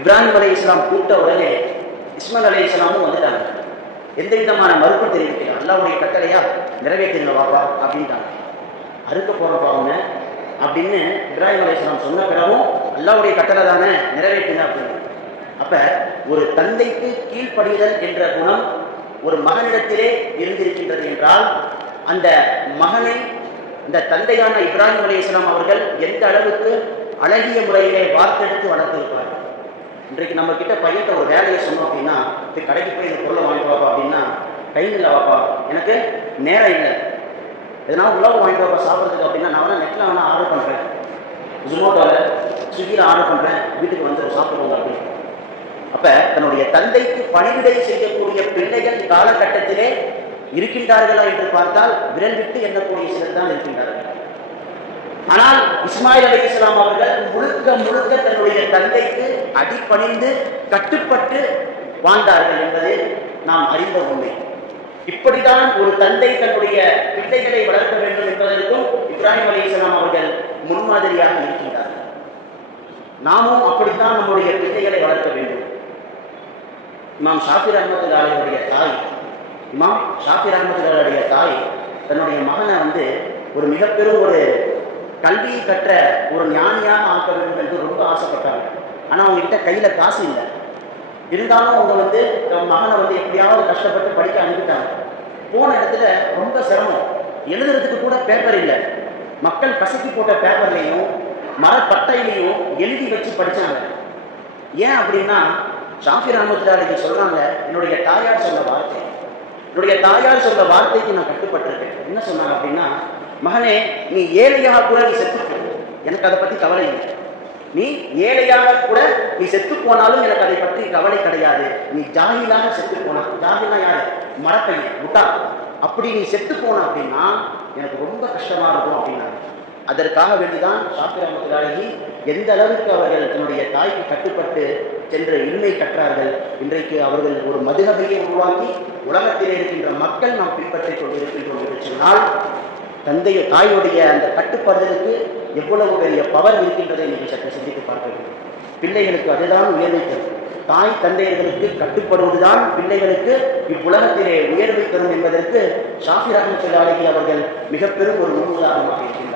இப்ராஹிம் அலைஹிஸ்ஸலாம் கூப்பிட்ட உடனே இஸ்மாயில் அலைஹிஸ்ஸலாமும் வந்துட்டாங்க. எந்த விதமான மறுப்பு தெரிவிக்கல. அல்லாஹ்வுடைய கட்டளையா நிறைவேற்றுங்க வாப்பா அப்படின்ட்டாங்க. அறுக்க போகிறப்பா அவங்க அப்படின்னு இப்ராஹிம் அலைஹிஸ்ஸலாம் சொன்ன பிறகும் அல்லாஹ்வுடைய கட்டளை தானே நிறைவேற்றுங்க அப்படின்னு. அப்ப ஒரு தந்தைக்கு கீழ்ப்படிதல் என்ற குணம் ஒரு மகனிடத்திலே இருந்திருக்கின்றது என்றால் அந்த மகனை இந்த தந்தையான இப்ராஹிம் அலைஹிஸ்ஸலாம் அவர்கள் எந்த அளவுக்கு அழகிய முறையிலே வார்த்தெடுத்து வளர்த்திருக்கிறார்கள். இன்றைக்கு நம்ம கிட்ட பையன்கிட்ட ஒரு வேலையை சொன்னோம் அப்படின்னா, இது கடைக்கு போய் இந்த பொருளை வாங்கிட்டு வாப்பா அப்படின்னா, டைம் இல்லை வாப்பா, எனக்கு நேரம் இல்லை, எதனா உணவு வாங்கிட்டு வாப்பா சாப்பிட்றதுக்கு அப்படின்னா, நான் வேணா நெட்டில் வேணா ஆர்டர் பண்ணுறேன், ஜொமேட்டோவில் ஸ்விக்கியில் ஆர்டர் பண்ணுறேன், வீட்டுக்கு வந்து சாப்பிடுவோங்க அப்படின்னு. அப்ப தன்னுடைய தந்தைக்கு பணிவிடை செய்யக்கூடிய பிள்ளைகள் காலகட்டத்திலே இருக்கின்றார்களா என்று பார்த்தால் விரல் விட்டு எண்ணக்கூடிய சிலர் தான் இருக்கின்றார்கள். ஆனால் இஸ்மாயில் அலைஹிஸ்ஸலாம் அவர்கள் முழுக்க முழுக்க தன்னுடைய தந்தைக்கு அடிபணிந்து கட்டுப்பட்டு வாழ்ந்தார்கள் என்பது நாம் அறிந்த உண்மை. இப்படித்தான் ஒரு தந்தை தன்னுடைய பிள்ளைகளை வளர்க்க வேண்டும் என்பதற்கும் இப்ராஹிம் அலைஹிஸ்ஸலாம் அவர்கள் முன்மாதிரியாக இருக்கின்றார்கள். நாமும் அப்படித்தான் நம்முடைய பிள்ளைகளை வளர்க்க வேண்டும். இமாம் ஷாஃபி ரஹ்மத்துல்லாஹியுடைய தாய் தன்னுடைய மகனை ஒரு மிகப்பெரும் ஒரு கல்வியை கற்ற ஒரு ஞானியாக ஆக்க வேண்டும் என்று ரொம்ப ஆசைப்பட்டாங்க. ஆனால் அவங்ககிட்ட கையில் காசு இல்லை. இருந்தாலும் அவங்க தன் மகனை எப்படியாவது கஷ்டப்பட்டு படிக்க அனுப்பிட்டாங்க. போன இடத்துல ரொம்ப சிரமம், எழுதுறதுக்கு கூட பேப்பர் இல்லை. மக்கள் கசக்கி போட்ட பேப்பர்லையும் மரப்பட்டையிலையும் எழுதி வச்சு படித்தாங்க. ஏன் அப்படின்னா ஷாஃபி ரஹ்மத்துல்லாஹி சொல்றாங்க, என்னுடைய தாயார் சொன்ன வார்த்தைக்கு நான் கட்டுப்பட்டிருக்கேன். என்ன சொன்னாங்க அப்படின்னா, மகனே நீ ஏழையாக கூட நீ செத்து, எனக்கு அதை பற்றி கவலை இல்லை. நீ ஏழையாக கூட நீ செத்து போனாலும் எனக்கு அதை பற்றி கவலை கிடையாது. நீ ஜாகிலாக செத்து போனா, ஜாகிலா யாரு? மரப்பையன், முட்டா. அப்படி நீ செத்து போன அப்படின்னா எனக்கு ரொம்ப கஷ்டமா இருக்கும் அப்படின்னாங்க. அதற்காக வேண்டிதான் ஷாஃபி ரஹ்மத்துல்லாஹி எந்த அளவுக்கு அவர்கள் தன்னுடைய தாய்க்கு கட்டுப்பட்டு சென்று இல்மை கற்றார்கள். இன்றைக்கு அவர்கள் ஒரு மதுஹபையை உருவாக்கி உலகத்திலே இருக்கின்ற மக்கள் நாம் பின்பற்றிக் கொண்டிருக்கின்றோம் என்று சொன்னால், தாயுடைய அந்த கட்டுப்படுதலுக்கு எவ்வளவு பெரிய பவர் இருக்கின்றதை நீங்கள் சற்று சிந்தித்து பார்க்க வேண்டும். பிள்ளைகளுக்கு அதுதான் உயர்வை தரும். தாய் தந்தையர்களுக்கு கட்டுப்படுவதுதான் பிள்ளைகளுக்கு இவ்வுலகத்திலே உயர்வை தரும் என்பதற்கு ஷாஃபி ரஹ்மத்துல்லாஹி அவர்கள் மிக பெரும் ஒரு முன்னுதாரணமாக இருக்கின்றனர்.